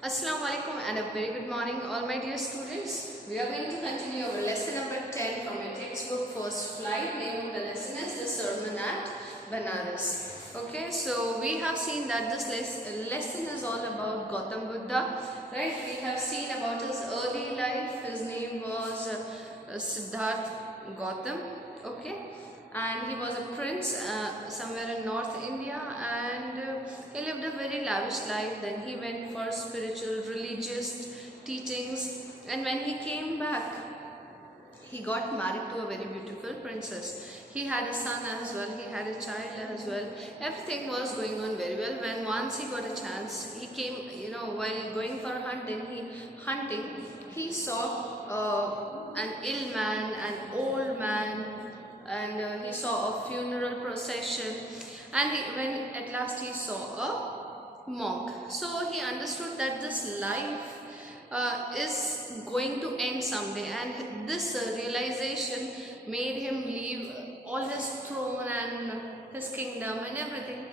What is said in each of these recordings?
Assalamu alaikum and a very good morning all my dear students. We are going to continue our lesson number 10 from your textbook First Flight. Name of the lesson is The Sermon at Banaras. Okay, so we have seen that this lesson is all about Gautam Buddha, right? We have seen about his early life. His name was Siddharth Gautam, okay? And he was a prince somewhere in North India, and he lived a very lavish life. Then he went for spiritual religious teachings, and when he came back he got married to a very beautiful princess. He had a son as well, he had a child as well. Everything was going on very well. When once he got a chance, he came, while going for hunting, he saw an ill man, an old man, and he saw a funeral procession, and when at last he saw a monk. So he understood that this life is going to end someday, and this realization made him leave all his throne and his kingdom and everything,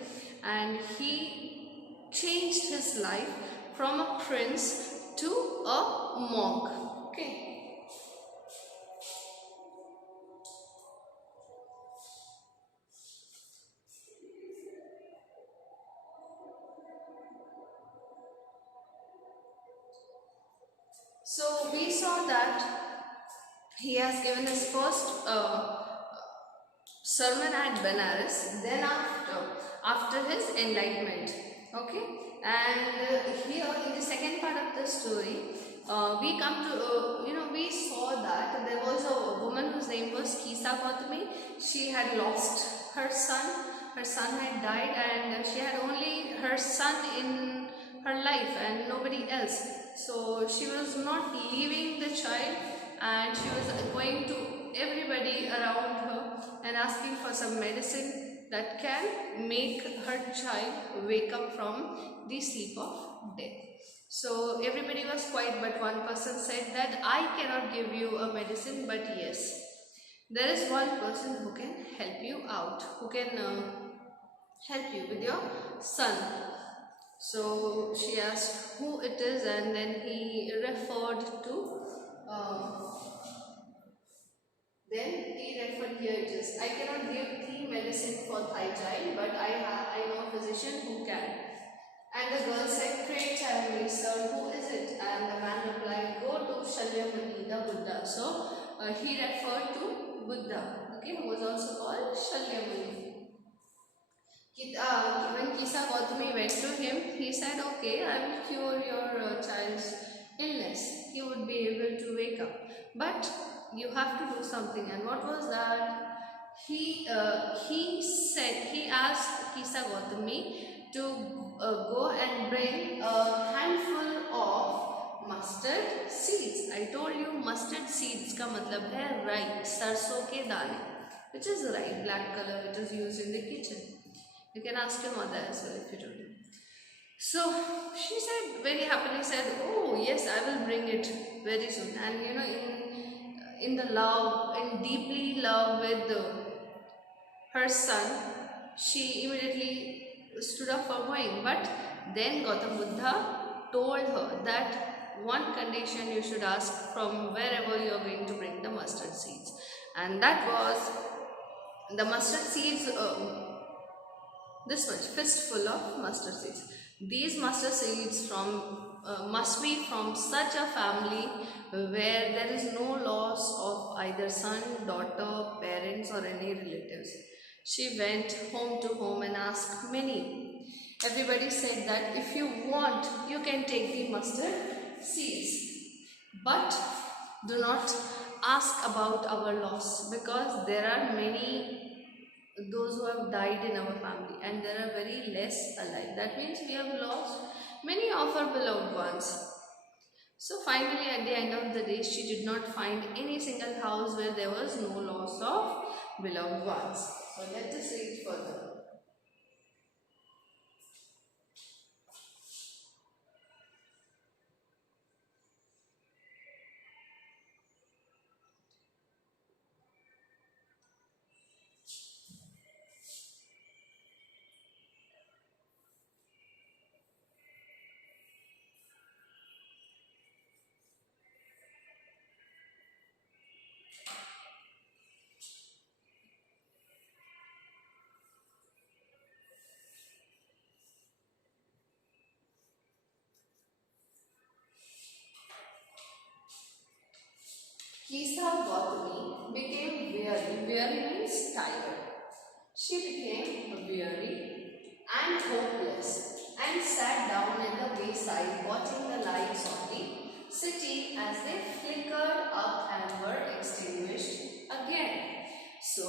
and he changed his life from a prince to a monk. Okay. So we saw that he has given his first sermon at Benares, then after his enlightenment. Okay, and here in the second part of the story, we come to we saw that there was a woman whose name was Kisa Gautami. She had lost her son. Her son had died, and she had only her son in her life and nobody else. So she was not leaving the child, and she was going to everybody around her and asking for some medicine that can make her child wake up from the sleep of death. So everybody was quiet, but one person said that I cannot give you a medicine, but yes, there is one person who can help you out, who can help you with your son. So she asked who it is, and then he referred to here it is. I cannot give thee medicine for thy child, but I know a physician who can. And the girl said, pray tell me, sir, who is it? And the man replied, go to Shalyamuni, the Buddha. So he referred to Buddha, okay, who was also called Shalyamuni. When Kisa Gautami went to him, he said, okay, I will cure your child's illness. He would be able to wake up. But you have to do something. And what was that? He asked Kisa Gautami to go and bring a handful of mustard seeds. I told you mustard seeds ka matlab hai rye, sarso ke dane, which is rye, black color, which is used in the kitchen. You can ask your mother as well if you don't know. So she said, very happily said, oh yes, I will bring it very soon. And in the love, in deeply love with her son, she immediately stood up for going. But then Gautam Buddha told her that one condition you should ask from wherever you are going to bring the mustard seeds, and that was the mustard seeds. This much fistful of mustard seeds. These mustard seeds must be from such a family where there is no loss of either son, daughter, parents or any relatives. She went home to home and asked many. Everybody said that if you want, you can take the mustard seeds, but do not ask about our loss, because there are many those who have died in our family, and there are very less alive. That means we have lost many of our beloved ones. So finally, at the end of the day, she did not find any single house where there was no loss of beloved ones. So let us read further. Kisa Gautami became weary. Weary means tired. She became weary and hopeless and sat down at the wayside watching the lights of the city as they flickered up and were extinguished again. So,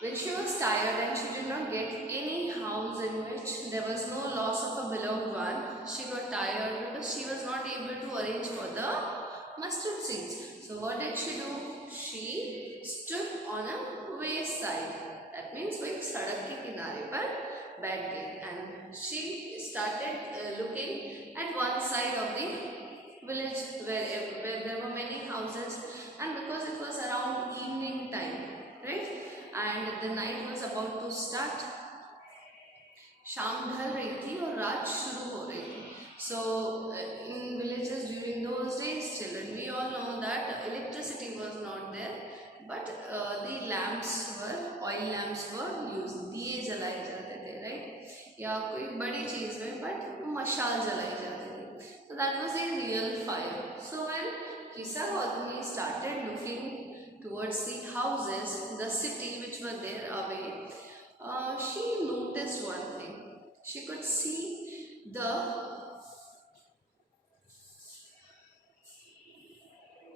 when she was tired and she did not get any house in which there was no loss of a beloved one, she got tired because she was not able to arrange for the mustard seeds. So what did she do? She stood on a wayside. That means वही सड़क के किनारे पर बैठ गई and she started looking at one side of the village where there were many houses, and because it was around evening time, right, and the night was about to start, शाम ढल रही थी और रात शुरू हो रही थी. So in villages during those days, children, we all know that electricity was not there, but the lamps were, oil lamps were used. दिए जलाए जाते थे, right, या कोई बड़ी चीज में, but मशाल जलाई जाती थी. So that was a real fire. So when Kisa Gautami started looking towards the houses, the city which were there away, she noticed one thing. She could see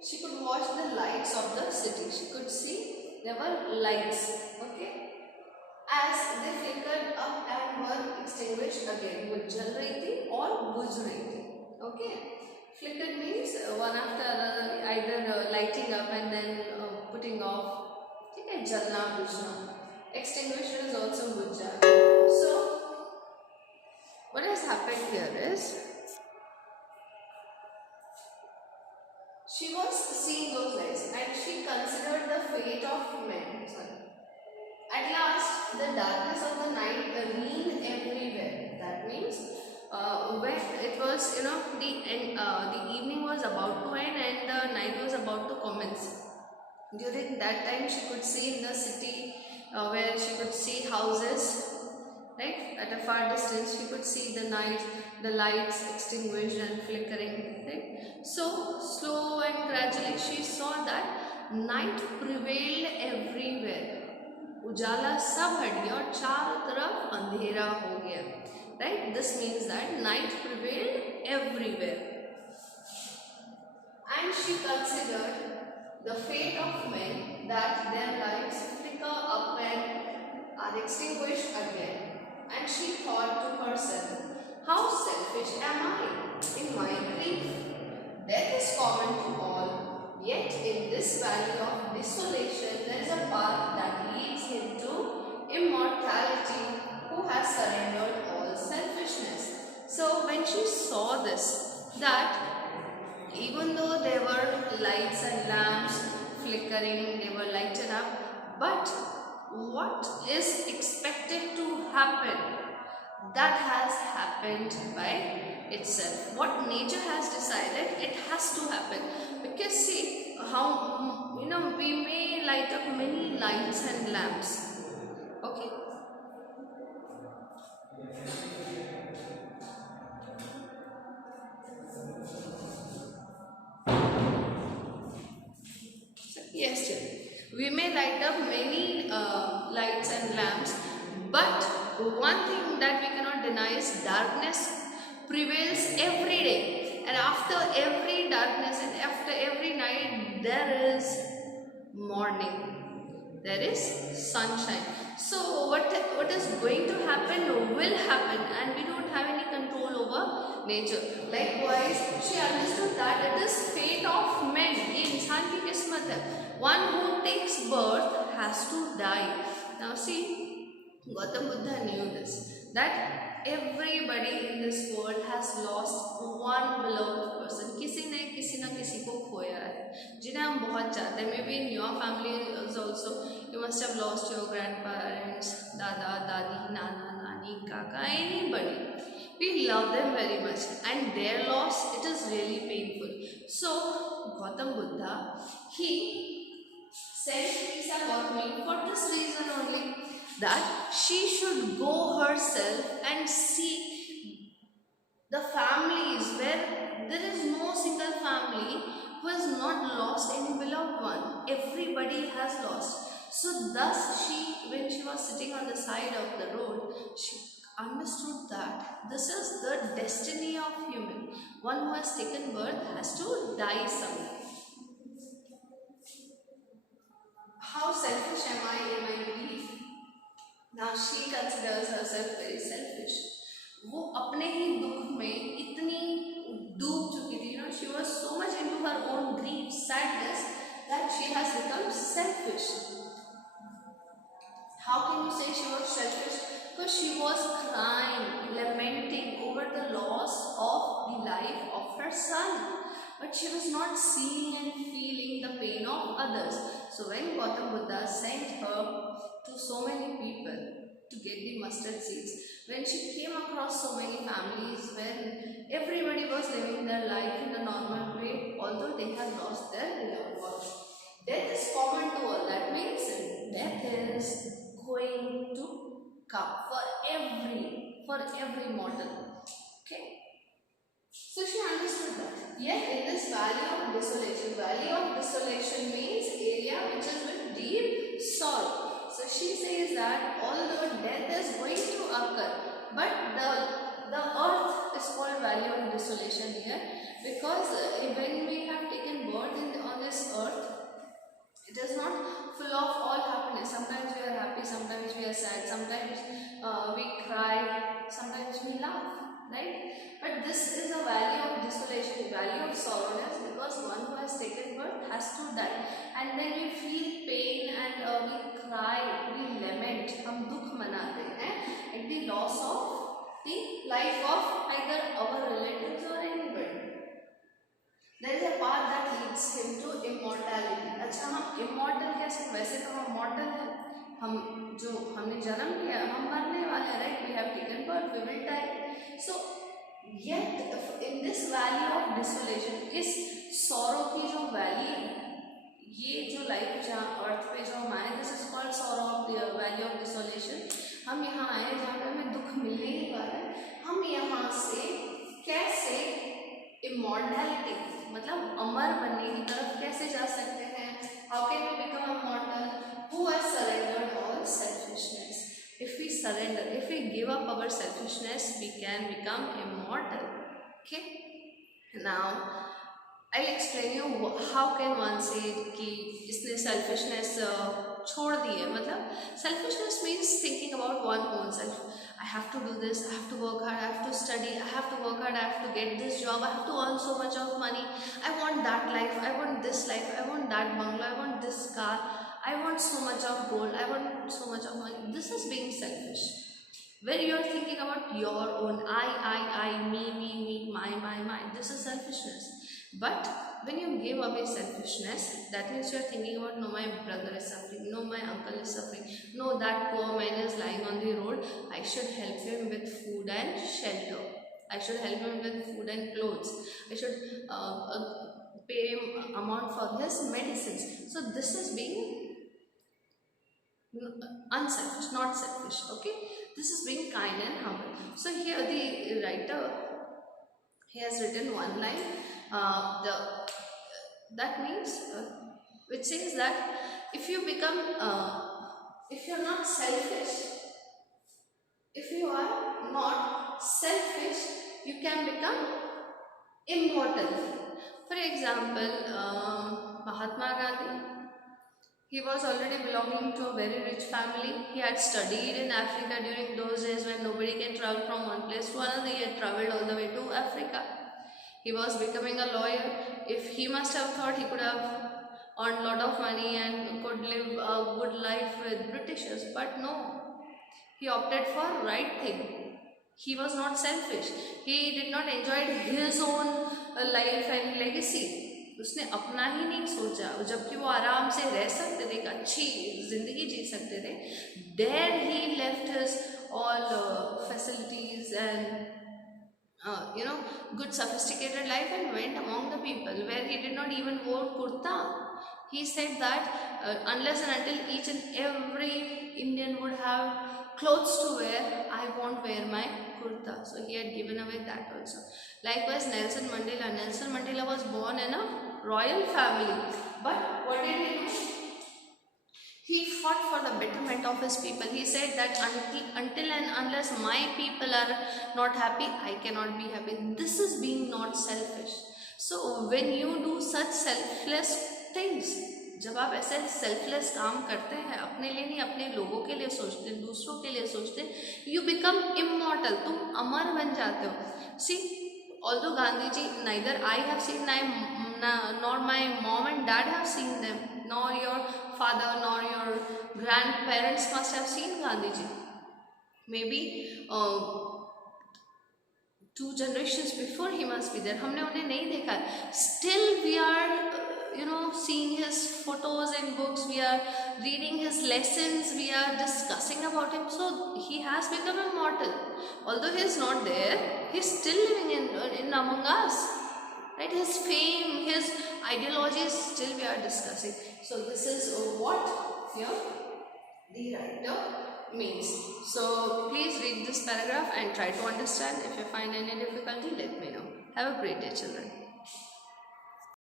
she could watch the lights of the city. She could see there were lights, okay, as they flickered up and were extinguished again. वो जल रही थी और बुझ रही थी, okay. Flickered means one after another, either lighting up and then putting off. ठीक है, जलना बुझना. Extinguished is also बुझ जाना. So what has happened here is, she was seeing those lights and she considered the fate of men. At last, the darkness of the night reigned everywhere. That means, when it was, the evening was about to end and the night was about to commence. During that time, she could see in the city where she could see houses, right, at a far distance. She could see the night, the lights extinguished and flickering, right. So slow and gradually she saw that night prevailed everywhere. उजाला सब हट गया और चारों तरफ अंधेरा हो गया, right. This means that night prevailed everywhere, and she considered the fate of men, that their lights flicker up and are extinguished again. And she thought to herself, how selfish am I in my grief? Death is common to all, yet in this valley of desolation there is a path that leads him to immortality, who has surrendered all selfishness. So when she saw this, that even though there were lights and lamps flickering, they were lighted up, but what is expected to happen, that has happened by itself. What nature has decided, it has to happen. Because see how, we may light up many lights and lamps, okay. Yes, children. We may light up many lights and lamps, but one thing that we cannot deny is darkness prevails every day, and after every darkness and after every night there is morning, there is sunshine. So what is going to happen will happen, and we don't have any control over nature. Likewise, she understood that it is fate of men. ये इंसान की किस्मत है. One who takes birth has to die. Now see, Gautam Buddha knew this, that everybody in this world has lost one beloved person. किसी ने किसी ना किसी को खोया है, जिन्हें हम बहुत चाहते हैं. Maybe in your family also, you must have lost your grandparents, dada, dadi, nana, nani, kaka, anybody. We love them very much, and their loss, it is really painful. So Gautam Buddha, he sent Kisa Gautami for this reason only, that she should go herself and see the families where there is no single family who has not lost any beloved one. Everybody has lost. So thus when she was sitting on the side of the road, she understood that this is the destiny of human. One who has taken birth has to die someday. How selfish am I in my belief? Now she considers herself very selfish. वो अपने ही दुख में इतनी डूब चुकी थी, she was so much into her own grief, sadness, that she has become selfish. How can you say she was selfish? Because she was crying, lamenting over the loss of the life of her son. But she was not seeing and feeling the pain of others. So when Gautam Buddha sent her to so many people to get the mustard seeds, when she came across so many families when everybody was living their life in a normal way, although they had lost their loved ones. Death is common to all. That means death is going to come for every mortal. Okay. So she understood that. Yet in this valley of desolation means area which is with deep sorrow. So she says that although death is going to occur, but the earth is called valley of desolation here, because when we have taken birth on this earth, it is not full of all happiness. Sometimes we are happy, sometimes we are sad, sometimes we cry, sometimes we laugh, right? But this is a valley of desolation, valley of sorrowness, because one who has taken birth has to die. And when we feel pain and we cry, we lament, हम दुख मनाते हैं at the loss of the life of either our relatives or anybody. There is a path that leads him to immortality. अच्छा, हम immortal कैसे? वैसे तो हम mortal हैं, हमने जन्म लिया, हम मरने वाले हैं, right? We have taken birth, we will die. So yet in this valley of desolation, इस sorrow की जो valley है, ये जो life जहाँ earth पे जो हम आए, this is called sorrow of the valley of desolation. हम यहाँ आए जहाँ पे हमें दुख मिलने ही वाला है. हम यहाँ से कैसे immortality मतलब अमर बनने की तरफ कैसे जा सकते हैं? How can we become immortal? Who has surrendered all selfishness? If we surrender, if we give up our selfishness, we can become immortal. Okay. Now I'll explain you how can one say कि इसने selfishness छोड़ दी है. मतलब selfishness means thinking about one own self. I have to do this, I have to work hard, I have to study, I have to work hard, I have to get this job, I have to earn so much of money, I want that life, I want this life, I want that bungalow, I want this car, I want so much of gold, I want so much of money. This is being selfish. Where you are thinking about your own I, me, my. This is selfishness. But when you give away selfishness, that means you are thinking about, no, my brother is suffering, no, my uncle is suffering, no, that poor man is lying on the road, I should help him with food and shelter, I should help him with food and clothes, I should pay him amount for his medicines. So this is being unselfish, not selfish. Okay, this is being kind and humble. So here the writer, he has written one line, that means which says that if you become if you are not selfish, if you are not selfish, you can become immortal. For example, Mahatma Gandhi, he was already belonging to a very rich family. He had studied in Africa during those days when nobody can travel from one place to another. He had traveled all the way to Africa. He was becoming a lawyer. If he must have thought he could have earned a lot of money and could live a good life with Britishers, but no, he opted for right thing. He was not selfish. He did not enjoy his own life and legacy. उसने अपना ही नहीं सोचा, जबकि वो आराम से रह सकते थे, एक अच्छी जिंदगी जी सकते थे. There he left his all facilities and good sophisticated life and went among the people where he did not even wore kurta. He said that unless and until each and every Indian would have clothes to wear, I won't wear my kurta. So he had given away that also. Likewise, Nelson Mandela. Nelson Mandela was born in a royal family, but what did he do? He fought for the betterment of his people. He said that until and unless my people are not happy, I cannot be happy. This is being not selfish. So when you do such selfless things, जब आप ऐसे selfless काम करते हैं, अपने लिए नहीं अपने लोगों के लिए सोचते हैं, दूसरों के लिए सोचते हैं, यू बिकम इमॉर्टल, तुम अमर बन जाते हो. सी, although Gandhi ji, neither I have seen nor my mom and dad have seen them, nor your father nor your grandparents must have seen Gandhi ji. Maybe 2 generations before he must be there. हमने उन्हें नहीं देखा. Still we are seeing his photos in books, we are reading his lessons, we are discussing about him. So he has become immortal. Although he is not there, he is still living in among us, right? His fame, his ideologies, still we are discussing. So this is what here the writer means. So please read this paragraph and try to understand. If you find any difficulty, let me know. Have a great day, children.